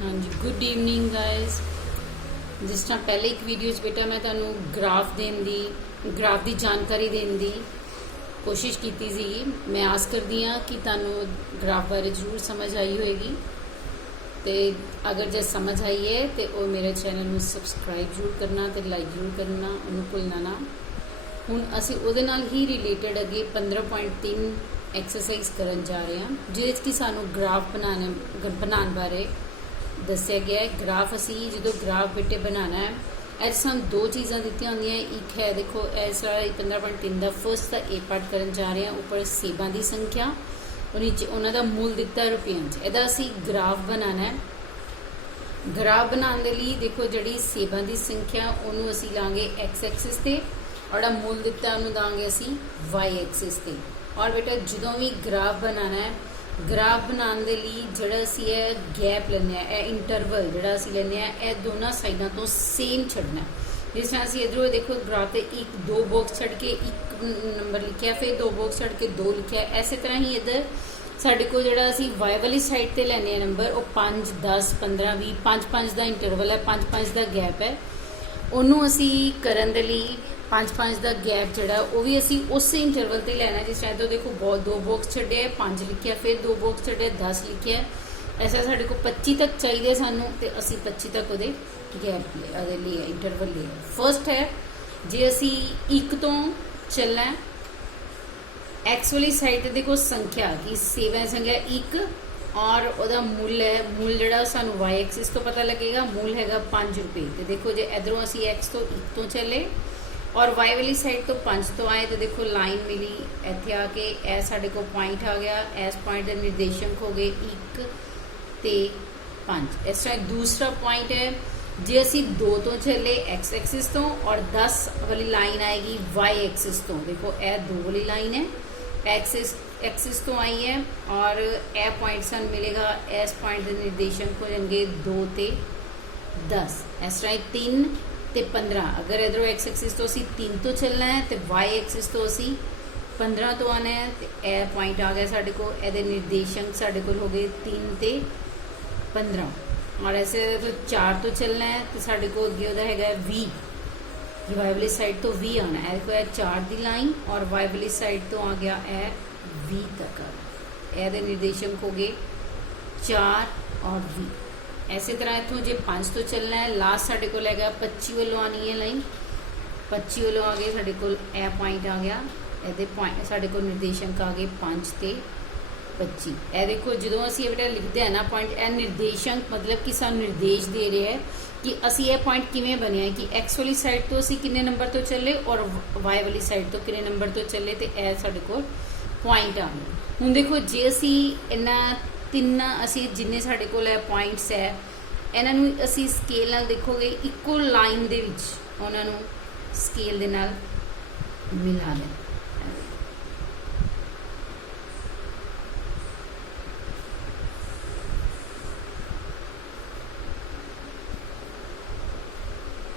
हाँ जी, good evening guys. जिस तरह पहले एक वीडियो बेटा मैं तुहानू ग्राफ की जानकारी देने की कोशिश की थी। मैं आस करती हाँ कि तुहानू ग्राफ बारे जरूर समझ आई होएगी। तो अगर जे समझ आई है तो वो मेरे चैनल में सबसक्राइब जरूर करना, तो लाइक जरूर करना, उन्होंने भुलना ना। हुण असीं उहदे नाल ही रिलेटेड अगे 15.3 एक्सरसाइज करन जा रहे हैं, जिस कि सानू ग्राफ बनाने बारे दस्या गया है। ग्राफ असी जो ग्राफ बेटे बनाना है, ऐसे सानू दो चीज़ां दित्तियां होंदियां। एक है देखो ऐसा 15.3 का फर्स्ट का ए पार्ट करन जा रहे हैं। ऊपर सेबां की संख्या और नीचे उन्हों का मुल दिता रुपये च। इहदा असी ग्राफ बनाना है। ग्राफ बनाने के लिए देखो जी सेबां की संख्या उन्होंने असी लाँगे एक्स एक्सिस से और मुल दिता उन्होंने दाँगे असी वाई एक्सिस से। और बेटा जो भी ग्राफ बनाना है, ग्राफ बनाने के लिए जोड़ा असी गैप लेने इंटरवल जोड़ा असी लेने ये दोनों साइडों तो सेम छड़ना। जिस तरह असी इधरों देखो ग्राफ से एक दो बॉक्स छड़ के एक नंबर लिखा, फिर दो बॉक्स छड़ के दो लिखा। इस तरह ही इधर साढ़े को जोड़ा असी वाई वाली साइड पर लेने नंबर वो 5, 10, 15, 20, 5-5 का इंटरवल है, 5-5 का गैप है। उन्होंने असी करने के लिए 5-5 का गैप जोड़ा वो भी असी उस इंटरवल से लेना। जिस टाइम तो देखो बहुत दो बॉक्स छड़े 5 लिखा, फिर दो बॉक्स छड़े 10 लिखा। ऐसा साढ़े को 25 तक चाहिए सानू, तो असी 25 तक वो गैप लिए इंटरवल लिए। फर्स्ट है जे असी एक तो चलना एक्स वाली साइड देखो संख्या की सेवा संख्या एक और वह मुल है, मुल जोड़ा सानू वाई एक्सिस तो पता लगेगा, मुल है 5 रुपये। तो देखो जो इधरों असी एक्स तो एक तो चले और वाई वाली साइड तो 5 तो आए, तो देखो लाइन मिली इतने आके ए साढ़े को पॉइंट आ गया। इस पॉइंट के निर्देशक हो गए 1 ते 5। इस तरह दूसरा पॉइंट है जे असी 2 तो चले एक्स एक्सिस तो और 10 वाली लाइन आएगी वाई एक्सिस तो। देखो ए 2 वाली लाइन है, एक्सिस तो आई है और ए पॉइंट सन मिलेगा। इस पॉइंट के निर्देशक हो जाएंगे 2 ते 10। इस तरह 3 ते 15। अगर इधरों एक्स एक्सिस तो असी 3 तो चलना है, तो वाई एक्सिस तो असी 15 तो आना है। तो ए पॉइंट आ गया साढ़े को, ये निर्देशक साढ़े को हो गए 3 ते 15। और ऐसे तो 4 तो चलना है, तो साढ़े को अगे है वी, वाई वाली साइड तो वी आना है। देखो 4 की लाइन और वाई वाली साइड तो आ गया है वी तक। ये निर्देशक हो गए 4 और वी। इसी तरह इतों जो 5 तो चलना है, लास्ट साढ़े को है 25 वालों आनी है लाइन, 25 वालों आ गए साढ़े को ए पॉइंट आ गया। ये पॉइंट साढ़े को निर्देशक आ गए 5 ते 25। यह देखो जो असी बेटा लिखते हैं ना पॉइंट, यह निर्देशक मतलब कि सानू निर्देश दे रहे हैं कि असी यह पॉइंट किमें बनया है कि एक्स वाली साइड तो असी किन्ने नंबर तो चले और वाई वाली साइड तो किन्ने नंबर तो चले। तो यह साढ़े को पॉइंट आ गए। हुण देखो जे असी इन्हां तिना असी जिन्ने साढ़े कोल पॉइंट्स है इन्हों असी स्केल नाल देखोगे इक्को लाइन दे विच उन्होंने स्केल दे नाल मिला देना।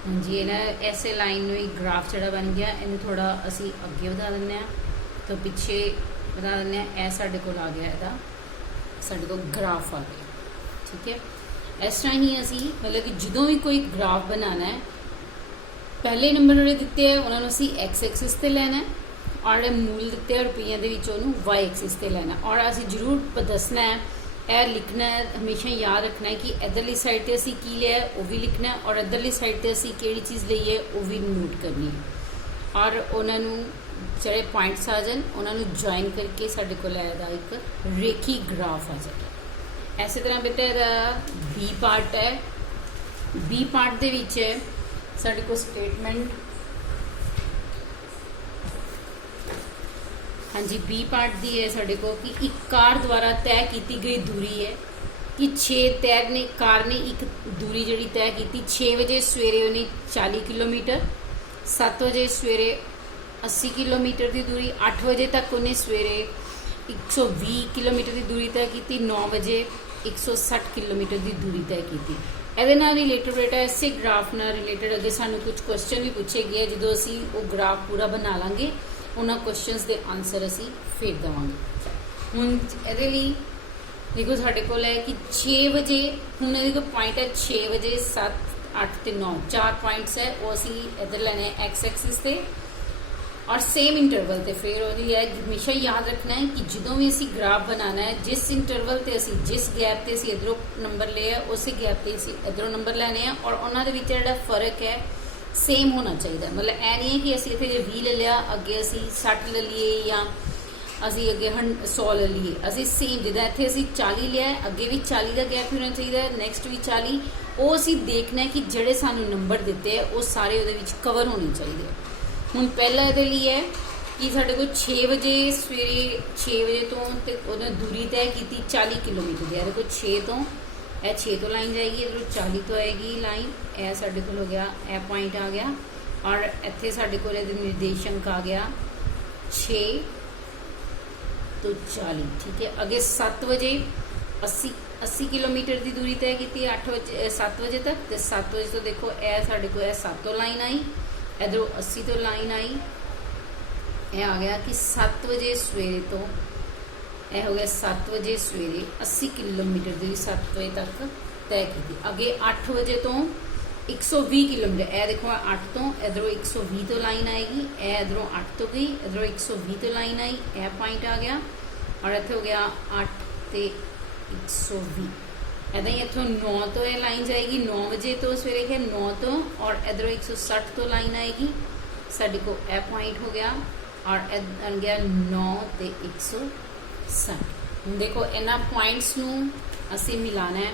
हाँ जी, ऐसे लाइन में एक ग्राफ जड़ा बन गया। इन्हें थोड़ा असी अगे बढ़ा दें तो पिछे बढ़ा दें। यह साढ़े कोल आ गया, यदा साढ़े को ग्राफ आ गया। ठीक है, इस तरह ही असी मतलब कि जो भी कोई ग्राफ बनाना है, पहले नंबर जो दिते हैं उन्होंने असी एक्स एक्सिस से लेना है और मूल दिते हैं रुपये के वाई एक्सिस से लेना। और असी जरूर दसना है, यह लिखना है, हमेशा याद रखना है कि इधरली साइड से असी की लिया है वह भी लिखना है और इधरली साइड से असी केड़ी चीज़ ली है वह भी नोट करनी है। और उन्होंने जोड़े पॉइंट्स आ जाए उन्होंने ज्वाइन करके साढ़े को एक रेखी ग्राफ आ जाए। इस तरह बेटा यदा बी पार्ट है, बी पार्ट दे विच है साढ़े को स्टेटमेंट। हाँ जी, बी पार्ट दी है साढ़े को कि एक कार द्वारा तय की गई दूरी है कि 6 कार ने एक दूरी जी तय की 6 बजे सवेरे उन्हें 40 किलोमीटर, 7 बजे सवेरे 80 किलोमीटर की दूरी, 8 बजे तक उन्हें सवेरे 120 किलोमीटर की दूरी तय की, 9 बजे 160 किलोमीटर की दूरी तय की। ये रिलेटेड बेटा इसे ग्राफ न रिलेटेड अगे सानू कुछ क्वेश्चन भी पूछे गए, जो असी वो ग्राफ पूरा बना लाँगे उन्होंने क्वेश्चन के आंसर असी फिर देवांगे। हुण ये देखो साढ़े को है कि 6 बजे हूँ ये पॉइंट है 6 बजे 7 8 ते 9 4 पॉइंट्स है वो असी इधर लेने एक्स एक्सिस से और सेम इंटरवल ते फिर वही है हमेशा याद रखना है कि जो भी असी ग्राफ बनाना है जिस इंटरवल ते असी जिस गैप ते असी इधरों नंबर लिया उस गैप ते असी इधरों नंबर लेने हैं और उन्होंने जिहड़ा फर्क है सेम होना चाहिए। मतलब ऐ नहीं है कि असी इतने 20 ले लिया अगे असी 60 ले लिए या असी अगे 100 ले लीए असी सेम जिदा इतने असी 40 लिया है अगे भी 40 का गैप होना चाहिए नैक्सट भी 40 वो असी देखना है कि जेडे सानू नंबर दिते हैं वो सारे वो कवर होने चाहिए। हुण पहला ये लिए है कि साढ़े को 6 बजे सवेरे 6 बजे तो उन्हें दूरी तय की 40 किलोमीटर की देखो 6 तो यह 6 तो लाइन जाएगी इधरों 40 तो आएगी लाइन यह साढ़े को हो गया यह पॉइंट आ गया और इतने साढ़े को निर्देशांक आ गया 6 तो 40 ठीक है। अगे 7 बजे 80 किलोमीटर की दूरी तय की 8 बजे 7 बजे तक तो 7 बजे तो देखो यह साढ़े को 7 तो लाइन आई इधरों 80 तो लाइन आई यह आ गया कि 7 बजे सवेरे तो यह हो गया 7 बजे सवेरे 80 किलोमीटर की 7 बजे तक तय की। अगे 8 बजे तो 120 किलोमीटर यह देखो 8 तो इधरों 120 तो लाइन आएगी यह इधरों 8 तो गई इधरों 120 तो लाइन आई यह पॉइंट आ गया और इतने हो गया 8 ते 120 ऐदा ही इतों 9 तो यह लाइन जाएगी 9 बजे तो सवेरे क्या 9 तो और इधरों 160 तो लाइन आएगी साड़ी को यह पॉइंट हो गया और बन गया 9 ते 160। देखो इन्होंने पॉइंट्स नू असी मिलाना है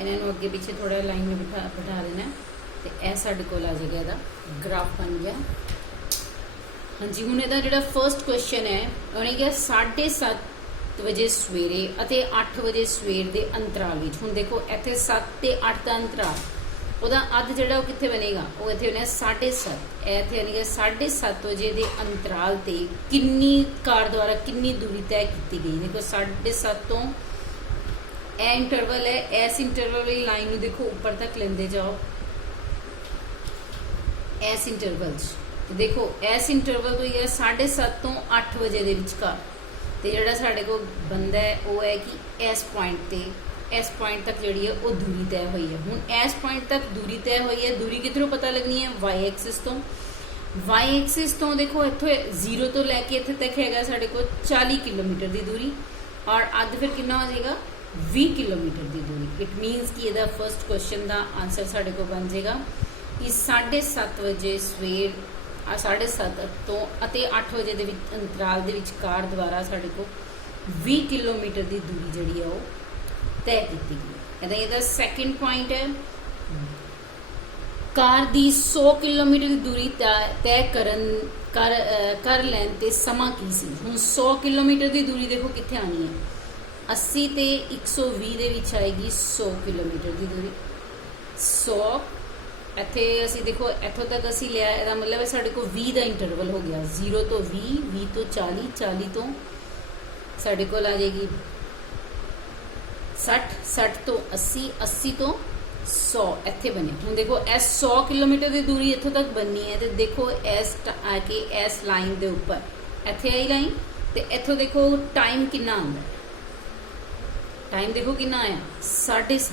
इन्होंने अगे पीछे थोड़ा लाइन में बिठा देना तो यह साढ़े को आ जाएगा यदा ग्राफ बन गया। हाँ जी हूँ यदा जो फर्स्ट क्वेश्चन है उन्हें गया 7:30 बजे सवेरे 8 बजे सवेर के अंतराल में। हूँ देखो इतने 7 ते 8 का अंतराल वह अध जोड़ा कितने बनेगा वो इतने बने 7:30 इतने बनेगा 7:30 बजे के अंतराल से किन्नी कार द्वारा किन्नी दूरी तय की गई। देखो 7:30 तो ए इंटरवल है इस इंटरवल वाली लाइन में देखो ऊपर तक लेंदे जाओ इस इंटरवल देखो इस इंटरवल तो ये 7:30 तो 8 बजे के विचकार तो जोड़ा साढ़े को बनता है वो है कि इस पॉइंट तक जी है वो दूरी तय हुई है। हूँ इस पॉइंट तक दूरी तय हुई है दूरी कितों पता लगनी है वाई एक्सिस तो देखो इतों 0 तो लैके इतने तक है साढ़े को 40 किलोमीटर की दूरी और अध फिर कितना हो जाएगा 20 किलोमीटर की दूरी। इट मीनस कि यदा फर्स्ट क्वेश्चन का आंसर साढ़े को बन जाएगा कि 7:30 बजे सवेर 7:30 तो 8 बजे के अंतराल के विचकार द्वारा साढ़े को 20 किलोमीटर की दूरी जी है वो तय की गई। यदा सैकेंड पॉइंट है कार की 100 किलोमीटर की दूरी तय कर लैन ते समा की सी। हुण 100 किलोमीटर की दूरी देखो कितने आनी है 80 ते 120 दे विच आएगी 100 किलोमीटर की दूरी 100 इत्थे असी देखो इत्थों तक असी लिया इसका मतलब है साढ़े को 20 का इंटरवल हो गया 0 तो 20 तो 40 तो साढ़े को आ जाएगी 60 तो 80 तो 100 इत्थे बने। हुण देखो इस 100 किलोमीटर की दूरी इत्थों तक बननी है तो देखो इस आके इस लाइन के उपर इत्थे आई लाइन तो इत्थों देखो टाइम कितना आंदा है टाइम देखो कितना आया 7:30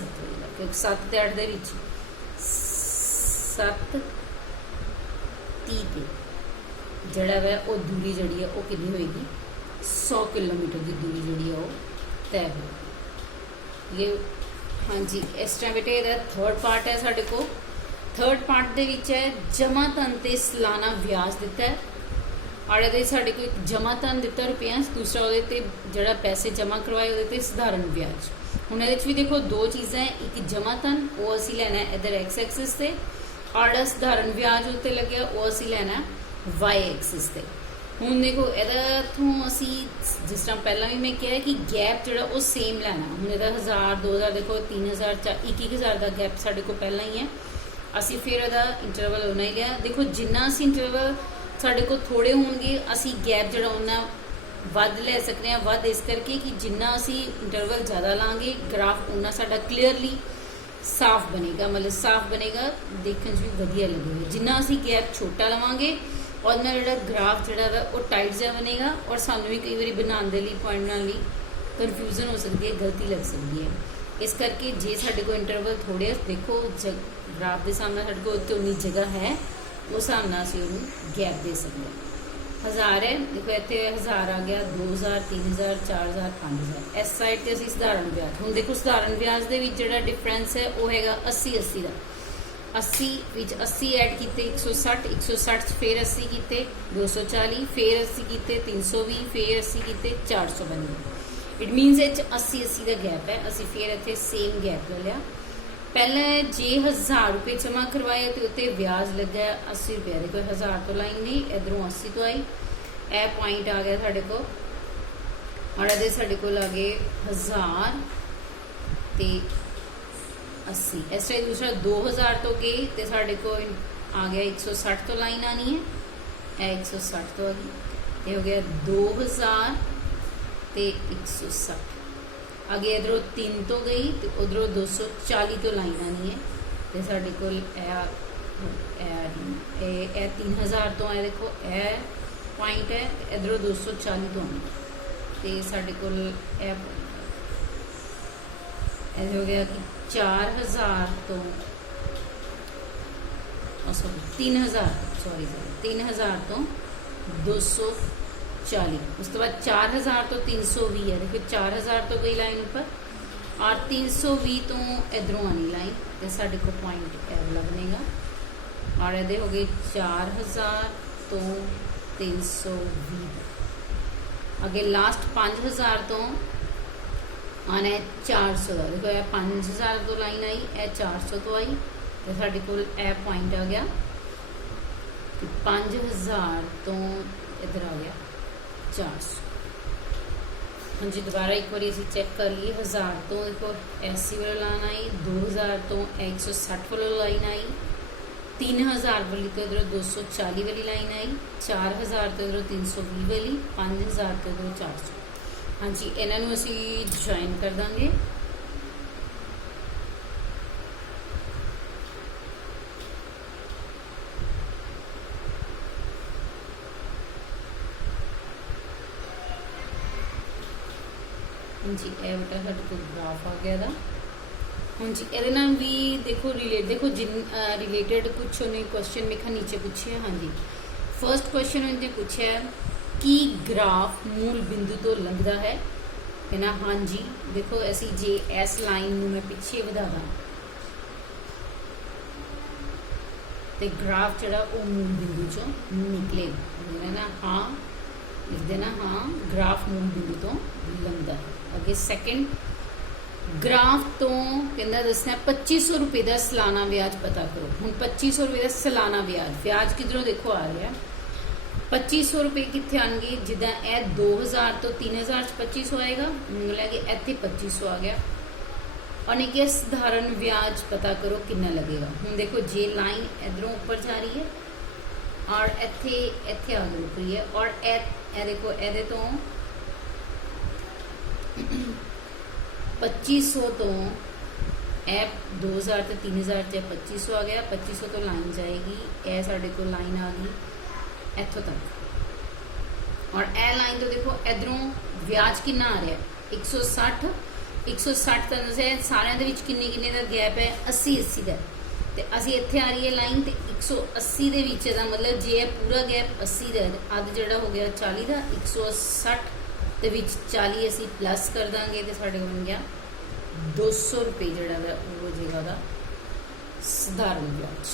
क्योंकि 7 ते 8 दे विच 7:30 जड़ा वह वो दूरी जी है वो कितनी होएगी 100 किलोमीटर की दूरी जी है वो तय होगी। ये हाँ जी इस टाइम बेटे ये थर्ड पार्ट है साढ़े को थर्ड पार्ट दे विच है जमा धन ते सालाना व्याज दिता है और ये साढ़े को एक जमा धन दिता रुपया दूसरा वो जरा पैसे जमा करवाए वो साधारण ब्याज। हुण ये भी देखो दो चीज़ा है एक जमा धन वो असी लेना है इधर एक्स एक्सिस से और साधारण ब्याज उत्ते लगे वो असी लेना है वाई एक्सिस से। हुण देखो इतों असी जिस तरह पहला भी मैं कहा कि गैप जो वो सेम लेना हुण ये 1000 2000 देखो 3000 21,000 का गैप साढ़े को पहला ही है असी फिर इंटरवल उन्ना ही लिया। देखो जिन्ना असी इंटरवल साढ़े को थोड़े होंगे असी गैप जो उन्ना वध ले सकते हैं वध इस करके कि जिन्ना असी इंटरवल ज़्यादा लाँगे ग्राफ उन्ना साडा क्लीयरली ਸਾਫ਼ ਬਣੇਗਾ, ਮਤਲਬ ਸਾਫ਼ ਬਣੇਗਾ, ਦੇਖਣ 'ਚ ਵੀ ਵਧੀਆ ਲੱਗੇਗਾ। ਜਿੰਨਾ ਅਸੀਂ ਗੈਪ ਛੋਟਾ ਲਵਾਂਗੇ ਉਹਦੇ ਨਾਲ ਜਿਹੜਾ ਗ੍ਰਾਫ ਜਿਹੜਾ ਵਾ ਉਹ ਟਾਈਟ ਜਿਹਾ ਬਣੇਗਾ, ਔਰ ਸਾਨੂੰ ਵੀ ਕਈ ਵਾਰੀ ਬਣਾਉਣ ਦੇ ਲਈ ਪੁਆਇੰਟ ਬਣਾਉਣ ਲਈ ਕਨਫਿਊਜ਼ਨ ਹੋ ਸਕਦੀ ਹੈ, ਗਲਤੀ ਲੱਗ ਸਕਦੀ ਹੈ। ਇਸ ਕਰਕੇ ਜੇ ਸਾਡੇ ਕੋਲ ਇੰਟਰਵਲ ਥੋੜ੍ਹੇ ਦੇਖੋ ਗ੍ਰਾਫ ਦੇ ਸਾਹਮਣੇ ਸਾਡੇ ਕੋਲ ਉੱਤੇ ਉਨੀ ਜਗ੍ਹਾ ਹੈ, ਉਸ ਹਿਸਾਬ ਨਾਲ ਅਸੀਂ ਉਹਨੂੰ ਗੈਪ ਦੇ ਸਕਦੇ ਹਾਂ। 1000 ਹੈ, ਦੇਖੋ ਇੱਥੇ 1000 ਆ ਗਿਆ, 2000, 3000, 4000, 5000। ਇਸ ਸਾਈਡ ਤੇ ਅਸੀਂ ਸਧਾਰਨ ਵਿਆਜ, ਹੁਣ ਦੇਖੋ ਸਧਾਰਨ ਵਿਆਜ ਦੇ ਵਿੱਚ ਜਿਹੜਾ ਡਿਫਰੈਂਸ ਹੈ ਉਹ ਹੈਗਾ 80 ਦਾ। 80 ਵਿੱਚ 80 ਐਡ ਕੀਤੇ 160, 160 ਫਿਰ 80 ਕੀਤੇ 240, ਫਿਰ 80 ਕੀਤੇ 320, ਫਿਰ 80 ਕੀਤੇ 400 ਬਣ ਗਏ। ਇਟ ਮੀਨਸ ਇਹ 'ਚ 80 ਦਾ ਗੈਪ ਹੈ। ਅਸੀਂ ਫਿਰ ਇੱਥੇ ਸੇਮ ਗੈਪ ਲੈ ਲਿਆ। ਪਹਿਲਾਂ ਜੇ 1000 ਰੁਪਏ ਜਮ੍ਹਾਂ ਕਰਵਾਏ ਤੇ ਉੱਤੇ ਵਿਆਜ ਲੱਗਾ 80 ਰੁਪਏ। ਦੇਖੋ 1000 ਤੋਂ ਲਾਈਨ ਨਹੀਂ, ਇਧਰੋਂ 80 ਤੋਂ ਆਈ, ਇਹ ਪੁਆਇੰਟ ਆ ਗਿਆ ਸਾਡੇ ਕੋਲ, ਔਰ ਇਹਦੇ ਸਾਡੇ ਕੋਲ ਆ ਗਏ 1000 ਤੇ 80। ਇਸ ਤਰ੍ਹਾਂ ਦੂਸਰਾ 2000 ਤੋਂ ਗਈ ਤੇ ਸਾਡੇ ਕੋਲ ਆ ਗਿਆ 160 ਤੋਂ ਲਾਈਨ ਆਣੀ ਹੈ, ਇਹ 160 ਤੋਂ ਆ ਗਈ, ਇਹ ਹੋ ਗਿਆ 2000 ਤੇ 160। ਅੱਗੇ ਇਧਰੋਂ 3 ਤੋਂ ਗਈ ਤੇ ਉਧਰੋਂ 240 ਤੋਂ ਲਾਈਨ ਆਣੀ ਹੈ, ਤੇ ਸਾਡੇ ਕੋਲ ਇਹ 3000 ਤੋਂ ਆਇਆ। ਦੇਖੋ ਇਹ ਪੁਆਇੰਟ ਹੈ, ਇਧਰੋਂ 240 ਤੋਂ ਆਣੀ, ਤੇ ਸਾਡੇ ਕੋਲ ਇਹ ਹੋ ਗਿਆ ਕਿ 4000 ਤੋਂ 3000 ਤੋਂ 240। ਉਸ ਤੋਂ ਬਾਅਦ 4000 ਤੋਂ 320 ਹੈ। ਦੇਖੋ 4000 ਤੋਂ ਗਈ ਲਾਈਨ ਉੱਪਰ, और 320 तो इधरों आनी लाइन तो साढ़े को पॉइंट ए वाला बनेगा, और ये हो गए 4000 तो 320। अगे लास्ट 5000 तो आना है 400 का। देखो यह 5000 तो लाइन आई, यह 400 तो आई, तो साढ़े को यह पॉइंट आ गया 5000 तो इधर आ गया 400। हाँ जी दोबारा एक बार असी चेक कर लिए। 1000 तो देखो 80 वाली लाइन आई, 2000 तो 160 वाली लाइन आई, 3000 वाली तो इधर 240 वाली लाइन आई, 4000 तो इधर 320 वाली, 5000 तो इधर 400। हाँ जी इन्हों असी ज्वाइन कर देंगे। हाँ जी यह बेटा साढ़े को ग्राफ आ गया था। हाँ जी ये भी देखो देखो जिन रिलेटेड कुछ उन्हें क्वेश्चन मेखा नीचे पूछे। हाँ जी फर्स्ट क्वेश्चन उन्हें पूछा है कि ग्राफ मूल बिंदु तो लंघदा है ना। हाँ जी देखो असी जे इस लाइन में मैं पिछे वधा तो ग्राफ जड़ा वो मूल बिंदु चो निकले ना। हाँ लिख देना हाँ ग्राफ मूल बिंदु तो लंघदा है। अगे सैकेंड ग्राफ तो कहना दसना 2500 रुपये का सालाना ब्याज पता करो। हुण 2500 रुपये का सालाना ब्याज किधरों देखो आ रहा है 2500 रुपये कितने आएंगे, जिदा ए 2000 तो 3000 2500 आएगा, लगे इतने 2500 आ गया। और नहीं कि साधारण ब्याज पता करो कितना लगेगा। हुण देखो जे लाइन इधरों ऊपर जा रही है और इत्थे इत्थे आगे रुक रही है, और ए देखो ए तो 2500 तो ए 2000 तो 3000 से 2500 आ गया। 2500 तो लाइन जाएगी, ए साढ़े को लाइन आ गई इतों तक, और ए लाइन तो देखो इधरों ब्याज कितना आ रहा है 160 160 तक सारे किन्ने किन्ने का गैप है 80 80 का। तो असी इत्थे आ रही है लाइन तो 180 के विच दा मतलब जे पूरा गैप 80 का अद जड़ा हो गया 40 का, 160 के विच 40 असी प्लस कर देंगे तो साढ़े बन गया 200 रुपये जड़ा वो हो जाएगा वह साधारण ब्याज।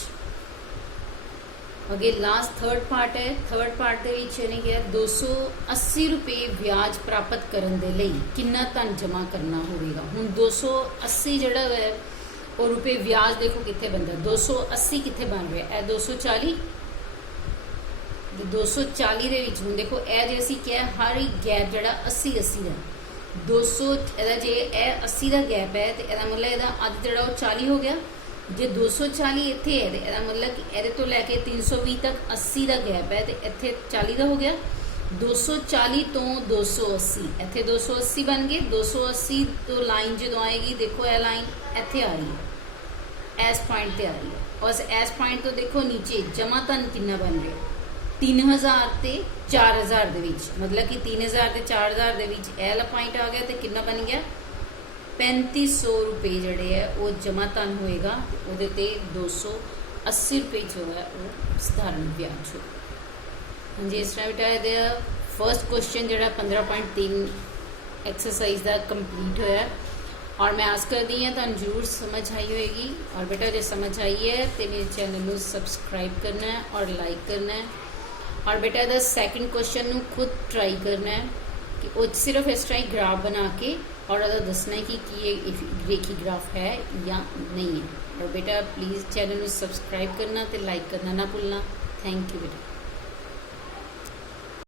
अगे लास्ट थर्ड पार्ट है। थर्ड पार्ट के ने क्या 280 रुपये ब्याज प्राप्त करने के लिए कितना धन जमा करना होगा। हुण 280 जड़ा है और रुपये ब्याज देखो कितने बनता 280 कितने बन रहा है 240 240 के विच हुण देखो ए जे असीं क्या हर एक गैप जड़ा 80 80 का 200 जे ए 80 का गैप है तो यदा मतलब यदा अद जड़ा 40 हो गया। जे 240 इत्थे है तो यदा मतलब कि ये तो लैके 320 तक 80 का गैप है तो इत्थे 40 का हो गया। 240 तो 280 इत्थे 280 बन गए। 280 तो लाइन जो आएगी देखो यह लाइन इत्थे आ रही है इस पॉइंट पे आ रही है और इस पॉइंट तो देखो नीचे जमा धन कितना बन रहा 3000 ते 4000 ਦੇ ਵਿੱਚ मतलब कि 3000 ਤੇ 4000 ਦੇ ਵਿੱਚ ਇਹ ਵਾਲਾ ਪੁਆਇੰਟ ਆ ਗਿਆ ਤੇ ਕਿੰਨਾ ਬਣ ਗਿਆ 3500 रुपए ਜਿਹੜੇ ਹੈ ਉਹ ਜਮਾ ਧਨ ਹੋਏਗਾ ਉਹਦੇ ਤੇ 280 रुपए ਜੋ ਹੈ ਉਹ ਸਧਾਰਨ ਵਿਆਜ ਹੋ ਹਾਂਜੀ ਇਸ ਤਰ੍ਹਾਂ ਬੇਟਾ ਇਹਦਾ ਫਰਸਟ ਕੁਐਸਚਨ ਜਿਹੜਾ 15.3 एक्सरसाइज ਦਾ ਕੰਪਲੀਟ ਹੋਇਆ और मैं आस करती हाँ तुम जरूर समझ आई होएगी और बेटा जो समझ आई है तो मेरे चैनल में सबसक्राइब करना है और लाइक करना है और बेटा इधर सैकेंड क्वेश्चन में खुद ट्राई करना है कि वो सिर्फ इस तरह ही ग्राफ बना के और अगर दसना है कि ये रेखी ग्राफ है या नहीं है और बेटा प्लीज़ चैनल में सबसक्राइब करना तो लाइक करना ना भूलना थैंक यू बेटा।